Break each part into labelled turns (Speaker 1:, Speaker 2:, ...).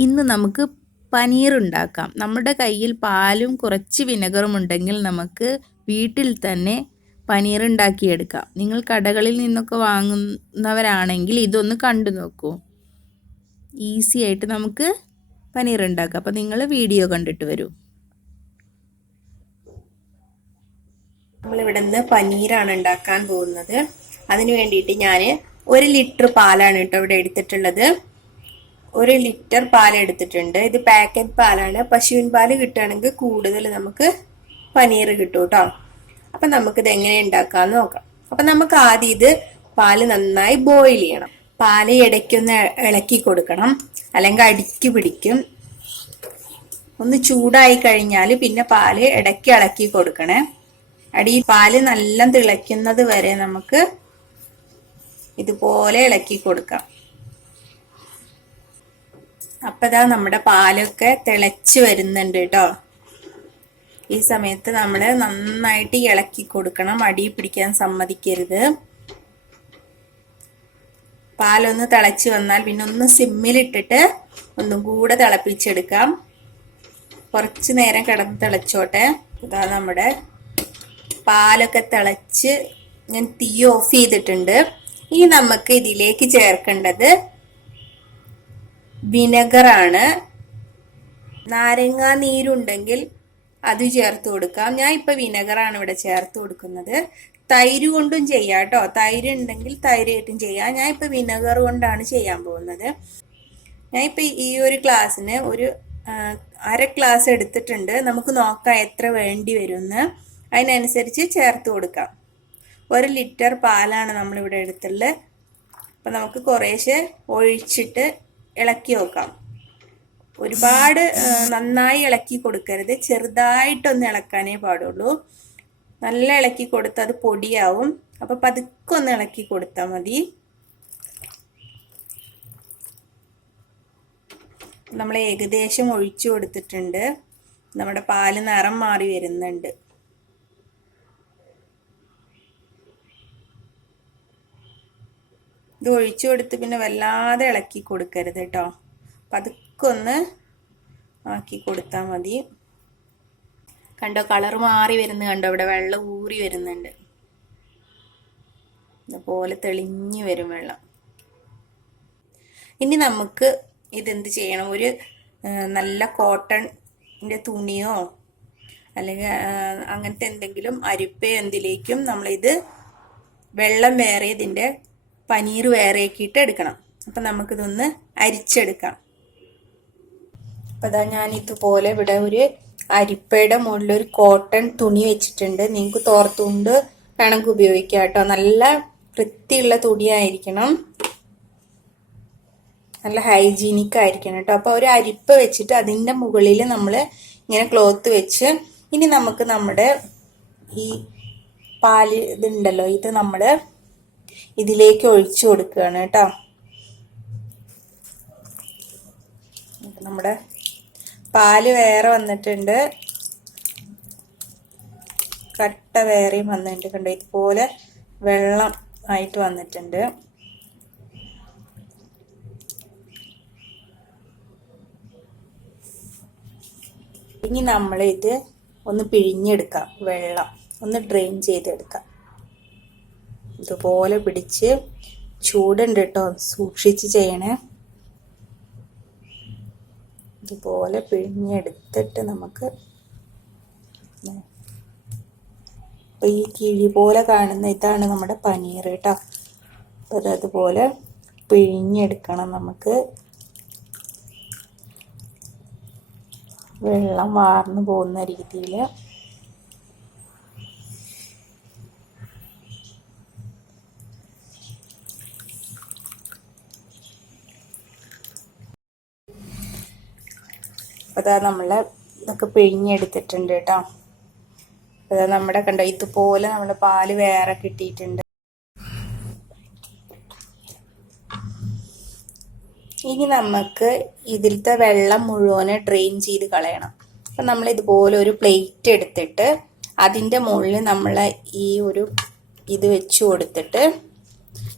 Speaker 1: ഇന്ന് നമുക്ക് പനീർ ഉണ്ടാക്കാം നമ്മുടെ കയ്യിൽ പാലും കുറച്ച് വിനെഗറും ഉണ്ടെങ്കിൽ നമുക്ക് വീട്ടിൽ തന്നെ പനീർ ഉണ്ടാക്കിയെടുക്കാം നിങ്ങൾ കടകളിൽ നിന്നൊക്കെ വാങ്ങുന്നവരാണെങ്കിൽ ഇതൊന്ന് കണ്ടു നോക്കൂ. ഈസി ആയിട്ട് നമുക്ക് പനീർ ഉണ്ടാക്കാം അപ്പോൾ നിങ്ങൾ വീഡിയോ കണ്ടിട്ട് വരൂ.
Speaker 2: നമ്മളിവിടെ നിന്ന് പനീറാണ് ഉണ്ടാക്കാൻ പോകുന്നത്. അതിന് വേണ്ടിയിട്ട് ഞാൻ ഒരു ലിറ്റർ പാലാണ് കേട്ടോ ഇവിടെ എടുത്തിട്ടുള്ളത്. ഒരു ലിറ്റർ പാൽ എടുത്തിട്ടുണ്ട്. ഇത് പാക്കറ്റ് പാലാണ്. പശുവിൻ പാൽ കിട്ടുകയാണെങ്കിൽ കൂടുതൽ നമുക്ക് പനീർ കിട്ടും കേട്ടോ. അപ്പം നമുക്കിത് എങ്ങനെ ഉണ്ടാക്കാമെന്ന് നോക്കാം. അപ്പം നമുക്ക് ആദ്യം ഇത് പാൽ നന്നായി ബോയിൽ ചെയ്യണം. പാൽ ഇടയ്ക്കൊന്ന് ഇളക്കി കൊടുക്കണം. അല്ലെങ്കിൽ അടിക്ക് പിടിക്കും. ഒന്ന് ചൂടായി കഴിഞ്ഞാൽ പിന്നെ പാൽ ഇടയ്ക്ക് ഇളക്കി കൊടുക്കണേ. അടി പാൽ നല്ല തിളയ്ക്കുന്നത് വരെ നമുക്ക് ഇതുപോലെ ഇളക്കി കൊടുക്കാം. അപ്പതാ നമ്മുടെ പാലൊക്കെ തിളച്ച് വരുന്നുണ്ട് കേട്ടോ ഈ സമയത്ത് നമ്മൾ നന്നായിട്ട് ഇളക്കി കൊടുക്കണം. അടി പിടിക്കാൻ സമ്മതിക്കരുത്. പാലൊന്ന് തിളച്ച് വന്നാൽ പിന്നെ ഒന്ന് സിമ്മിലിട്ടിട്ട് ഒന്നും കൂടെ തിളപ്പിച്ചെടുക്കാം. കുറച്ച് നേരം കിടന്ന് തിളച്ചോട്ടെ. ഇതാ നമ്മുടെ പാലൊക്കെ തിളച്ച് ഞാൻ തീ ഓഫ് ചെയ്തിട്ടുണ്ട്. ഇനി നമുക്ക് ഇതിലേക്ക് ചേർക്കേണ്ടത് വിനെഗറാണ്. നാരങ്ങാ നീരുണ്ടെങ്കിൽ അത് ചേർത്ത് കൊടുക്കാം. ഞാൻ ഇപ്പൊ വിനെഗറാണ് ഇവിടെ ചേർത്ത് കൊടുക്കുന്നത്. തൈര് കൊണ്ടും ചെയ്യാം കേട്ടോ. തൈര് ഉണ്ടെങ്കിൽ തൈര് ആയിട്ടും ചെയ്യാം. ഞാൻ ഇപ്പൊ വിനെഗർ കൊണ്ടാണ് ചെയ്യാൻ പോകുന്നത്. ഞാൻ ഇപ്പൊ ഈ ഒരു ക്ലാസ്സിന് ഒരു അര ക്ലാസ് എടുത്തിട്ടുണ്ട്. നമുക്ക് നോക്കാം എത്ര വേണ്ടി വരുമെന്ന് അതിനനുസരിച്ച് ചേർത്ത് കൊടുക്കാം. ഒരു ലിറ്റർ പാലാണ് നമ്മളിവിടെ എടുത്തുള്ളത് അപ്പം നമുക്ക് കുറേശ്ശെ ഒഴിച്ചിട്ട് ഇളക്കി നോക്കാം ഒരുപാട് നന്നായി ഇളക്കി കൊടുക്കരുത്. ചെറുതായിട്ടൊന്ന് ഇളക്കാനേ പാടുള്ളൂ. നല്ല ഇളക്കി കൊടുത്താൽ അത് പൊടിയാവും. അപ്പോൾ പതുക്കെ ഒന്ന് ഇളക്കി കൊടുത്താൽ മതി. നമ്മൾ ഏകദേശം ഒഴിച്ചു കൊടുത്തിട്ടുണ്ട്. നമ്മുടെ പാൽ നിറം മാറി വരുന്നുണ്ട്. ഇത് ഒഴിച്ചു കൊടുത്ത് പിന്നെ വല്ലാതെ ഇളക്കി കൊടുക്കരുത് കേട്ടോ. പതുക്കൊന്ന് ആക്കി കൊടുത്താൽ മതി. കണ്ടോ കളർ മാറി വരുന്നു കണ്ടോ? ഇവിടെ വെള്ളം ഊറി വരുന്നുണ്ട്. ഇതുപോലെ തെളിഞ്ഞു വരും വെള്ളം. ഇനി നമുക്ക് ഇതെന്ത് ചെയ്യണം? ഒരു നല്ല കോട്ടണിന്റെ തുണിയോ അല്ലെങ്കിൽ അങ്ങനത്തെ എന്തെങ്കിലും അരിപ്പയോ എന്തിലേക്കും നമ്മളിത് വെള്ളം വേറെ ഇതിന്റെ പനീർ വേറെ ആക്കിയിട്ട് എടുക്കണം. അപ്പം നമുക്കിതൊന്ന് അരിച്ചെടുക്കാം. അപ്പം അതാ ഞാൻ ഇതുപോലെ ഇവിടെ ഒരു അരിപ്പയുടെ മുകളിൽ ഒരു കോട്ടൺ തുണി വെച്ചിട്ടുണ്ട്. നിങ്ങൾക്ക് തോർത്തുകൊണ്ട് വേണമെങ്കിൽ ഉപയോഗിക്കാം കേട്ടോ. നല്ല വൃത്തിയുള്ള തുണിയായിരിക്കണം. നല്ല ഹൈജീനിക് ആയിരിക്കണം കേട്ടോ. അപ്പോൾ ഒരു അരിപ്പ വെച്ചിട്ട് അതിന്റെ മുകളിൽ നമ്മൾ ഇങ്ങനെ ക്ലോത്ത് വെച്ച് ഇനി നമുക്ക് നമ്മുടെ ഈ പാൽ ഇതുണ്ടല്ലോ ഇത് നമ്മൾ ഇതിലേക്ക് ഒഴിച്ചു കൊടുക്കുകയാണ് കേട്ടോ. നമ്മുടെ പാൽ വേറെ വന്നിട്ടുണ്ട്. കട്ട വേറെയും വന്നിട്ടുണ്ട് കണ്ടോ? ഇതുപോലെ വെള്ളം ആയിട്ട് വന്നിട്ടുണ്ട്. ഇനി നമ്മൾ ഒന്ന് പിഴിഞ്ഞെടുക്കാം വെള്ളം. ഒന്ന് ഡ്രെയിൻ ചെയ്തെടുക്കാം. ഇതുപോലെ പിടിച്ച് ചൂടുണ്ട് കേട്ടോ സൂക്ഷിച്ച് ചെയ്യണേ. ഇതുപോലെ പിഴിഞ്ഞെടുത്തിട്ട് നമുക്ക് അപ്പൊ ഈ കിഴി പോലെ കാണുന്ന ഇതാണ് നമ്മുടെ പനീർ കേട്ടോ. അപ്പൊ അതതുപോലെ പിഴിഞ്ഞെടുക്കണം നമുക്ക്. വെള്ളം വാർന്നു പോകുന്ന രീതിയിൽ അതാ നമ്മൾ ഇതൊക്കെ പിഴിഞ്ഞെടുത്തിട്ടുണ്ട് കേട്ടോ. അതാ നമ്മുടെ കണ്ടോ ഇതുപോലെ നമ്മുടെ പാൽ വേറെ കിട്ടിയിട്ടുണ്ട്. ഇനി നമുക്ക് ഇതിലത്തെ വെള്ളം മുഴുവനെ ഡ്രെയിൻ ചെയ്ത് കളയണം. അപ്പം നമ്മൾ ഇതുപോലെ ഒരു പ്ലേറ്റ് എടുത്തിട്ട് അതിന്റെ മുകളിൽ നമ്മൾ ഈ ഒരു ഇത് വെച്ച് കൊടുത്തിട്ട്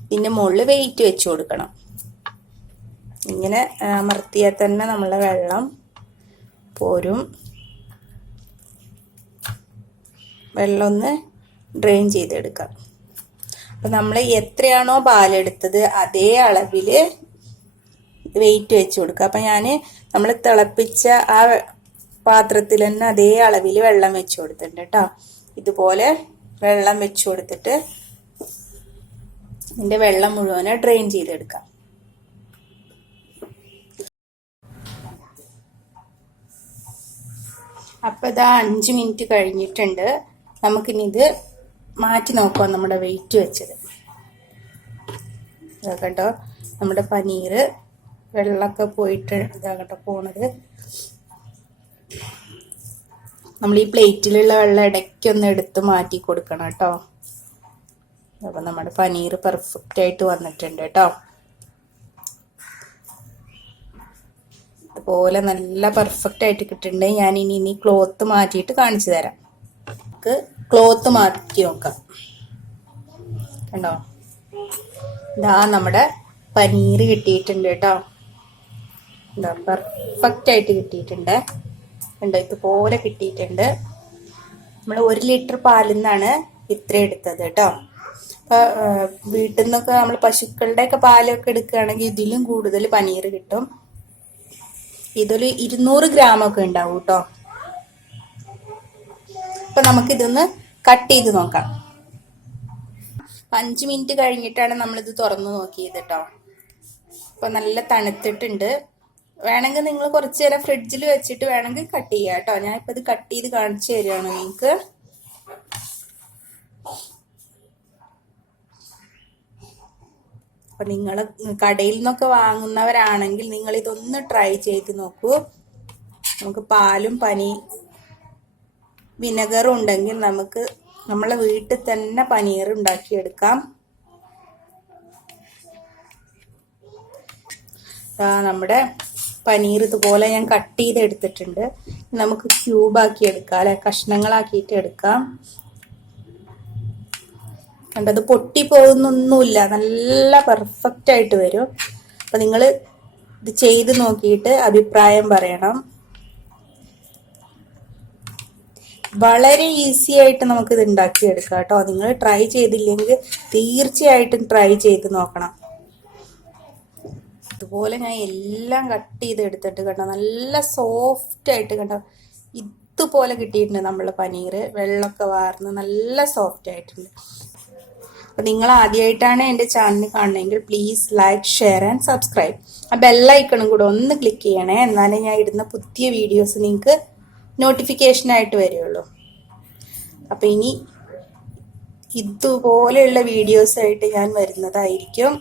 Speaker 2: ഇതിന്റെ മുകളിൽ വെയിറ്റ് വെച്ച് കൊടുക്കണം. ഇങ്ങനെ അമർത്തിയാൽ തന്നെ നമ്മളെ വെള്ളം പോരും. വെള്ളം ഒന്ന് ഡ്രെയിൻ ചെയ്തെടുക്കാം. അപ്പം നമ്മൾ എത്രയാണോ പാലെടുത്തത് അതേ അളവിൽ വെയിറ്റ് വെച്ച് കൊടുക്കുക. അപ്പം ഞാൻ നമ്മൾ തിളപ്പിച്ച ആ പാത്രത്തിൽ തന്നെ അതേ അളവിൽ വെള്ളം വെച്ച് കൊടുത്തിട്ടുണ്ട് കേട്ടോ. ഇതുപോലെ വെള്ളം വെച്ച് കൊടുത്തിട്ട് ഇതിന്റെ വെള്ളം മുഴുവനെ ഡ്രെയിൻ ചെയ്തെടുക്കാം. അപ്പം ഇതാ അഞ്ച് മിനിറ്റ് കഴിഞ്ഞിട്ടുണ്ട്. നമുക്കിനി ഇത് മാറ്റി നോക്കാം നമ്മുടെ വെയിറ്റ് വെച്ചത്. ഇതാ കേട്ടോ നമ്മുടെ പനീർ വെള്ളമൊക്കെ പോയിട്ട് ഇതാ കണ്ടോ പോണത്. നമ്മൾ ഈ പ്ലേറ്റിലുള്ള വെള്ളം ഇടയ്ക്കൊന്ന് എടുത്ത് മാറ്റി കൊടുക്കണം കേട്ടോ. അപ്പം നമ്മുടെ പനീർ പെർഫെക്റ്റ് ആയിട്ട് വന്നിട്ടുണ്ട് കേട്ടോ. ഇതുപോലെ നല്ല പെർഫെക്റ്റ് ആയിട്ട് കിട്ടുന്നുണ്ട് ഞാൻ ഇനി ഇനി ക്ലോത്ത് മാറ്റിയിട്ട് കാണിച്ചു തരാം. നമുക്ക് ക്ലോത്ത് മാറ്റി നോക്കാം. കണ്ടോ? ഇതാ നമ്മുടെ പനീർ കിട്ടിയിട്ടുണ്ട് കേട്ടോ. എന്താ പെർഫെക്റ്റ് ആയിട്ട് കിട്ടിയിട്ടുണ്ട്. കണ്ടോ? ഇതുപോലെ കിട്ടിയിട്ടുണ്ട്. നമ്മൾ ഒരു ലിറ്റർ പാലിൽ നിന്നാണ് ഇത്ര എടുത്തത് കേട്ടോ. വീട്ടിൽ നിന്നൊക്കെ നമ്മൾ പശുക്കളുടെയൊക്കെ പാലൊക്കെ എടുക്കുകയാണെങ്കിൽ ഇതിലും കൂടുതൽ പനീർ കിട്ടും. ഇതൊരു ഇരുന്നൂറ് ഗ്രാം ഒക്കെ ഉണ്ടാവും കേട്ടോ അപ്പൊ നമുക്കിതൊന്ന് കട്ട് ചെയ്ത് നോക്കാം. അഞ്ച് മിനിറ്റ് കഴിഞ്ഞിട്ടാണ് നമ്മളിത് തുറന്നു നോക്കിയത് കേട്ടോ അപ്പൊ നല്ല തണുത്തിട്ടുണ്ട്. വേണമെങ്കിൽ നിങ്ങൾ കുറച്ച് നേരം ഫ്രിഡ്ജിൽ വെച്ചിട്ട് വേണമെങ്കിൽ കട്ട് ചെയ്യാം കേട്ടോ ഞാൻ ഇപ്പൊ ഇത് കട്ട് ചെയ്ത് കാണിച്ചു തരികയാണ് നിങ്ങൾക്ക്. അപ്പൊ നിങ്ങൾ കടയിൽ നിന്നൊക്കെ വാങ്ങുന്നവരാണെങ്കിൽ നിങ്ങൾ ഇതൊന്ന് ട്രൈ ചെയ്ത് നോക്കൂ. നമുക്ക് പാലും പനി വിനെഗറും ഉണ്ടെങ്കിൽ നമുക്ക് നമ്മളെ വീട്ടിൽ തന്നെ പനീർ ഉണ്ടാക്കിയെടുക്കാം. നമ്മുടെ പനീർ ഇതുപോലെ ഞാൻ കട്ട് ചെയ്ത് എടുത്തിട്ടുണ്ട് നമുക്ക് ക്യൂബാക്കി എടുക്കാം അല്ലെ? കഷ്ണങ്ങളാക്കിയിട്ട് എടുക്കാം. കണ്ടത് പൊട്ടി പോകുന്നൊന്നുമില്ല നല്ല പെർഫെക്റ്റ് ആയിട്ട് വരും. അപ്പൊ നിങ്ങൾ ഇത് ചെയ്ത് നോക്കിയിട്ട് അഭിപ്രായം പറയണം. വളരെ ഈസി ആയിട്ട് നമുക്ക് ഇത് ഉണ്ടാക്കിയെടുക്കാം കേട്ടോ. നിങ്ങൾ ട്രൈ ചെയ്തില്ലെങ്കിൽ തീർച്ചയായിട്ടും ട്രൈ ചെയ്ത് നോക്കണം. അതുപോലെ ഞാൻ എല്ലാം കട്ട് ചെയ്ത് എടുത്തിട്ട് കണ്ടോ നല്ല സോഫ്റ്റ് ആയിട്ട് കണ്ടോ ഇതുപോലെ കിട്ടിയിട്ടുണ്ട് നമ്മളെ പനീർ വെള്ളമൊക്കെ വാർന്ന് നല്ല സോഫ്റ്റ് ആയിട്ടുണ്ട്. അപ്പോൾ നിങ്ങൾ ആദ്യമായിട്ടാണ് എന്റെ ചാനൽ കാണുന്നതെങ്കിൽ please like share and subscribe ആ ബെല്ലൈക്കണും കൂടെ ഒന്ന് ക്ലിക്ക് ചെയ്യണേ. എന്നാലേ ഞാൻ ഇടുന്ന പുതിയ വീഡിയോസ് നിങ്ങൾക്ക് നോട്ടിഫിക്കേഷനായിട്ട് വരുള്ളൂ. അപ്പോൾ ഇനി ഇതുപോലെയുള്ള വീഡിയോസായിട്ട് ഞാൻ വരുന്നതായിരിക്കും.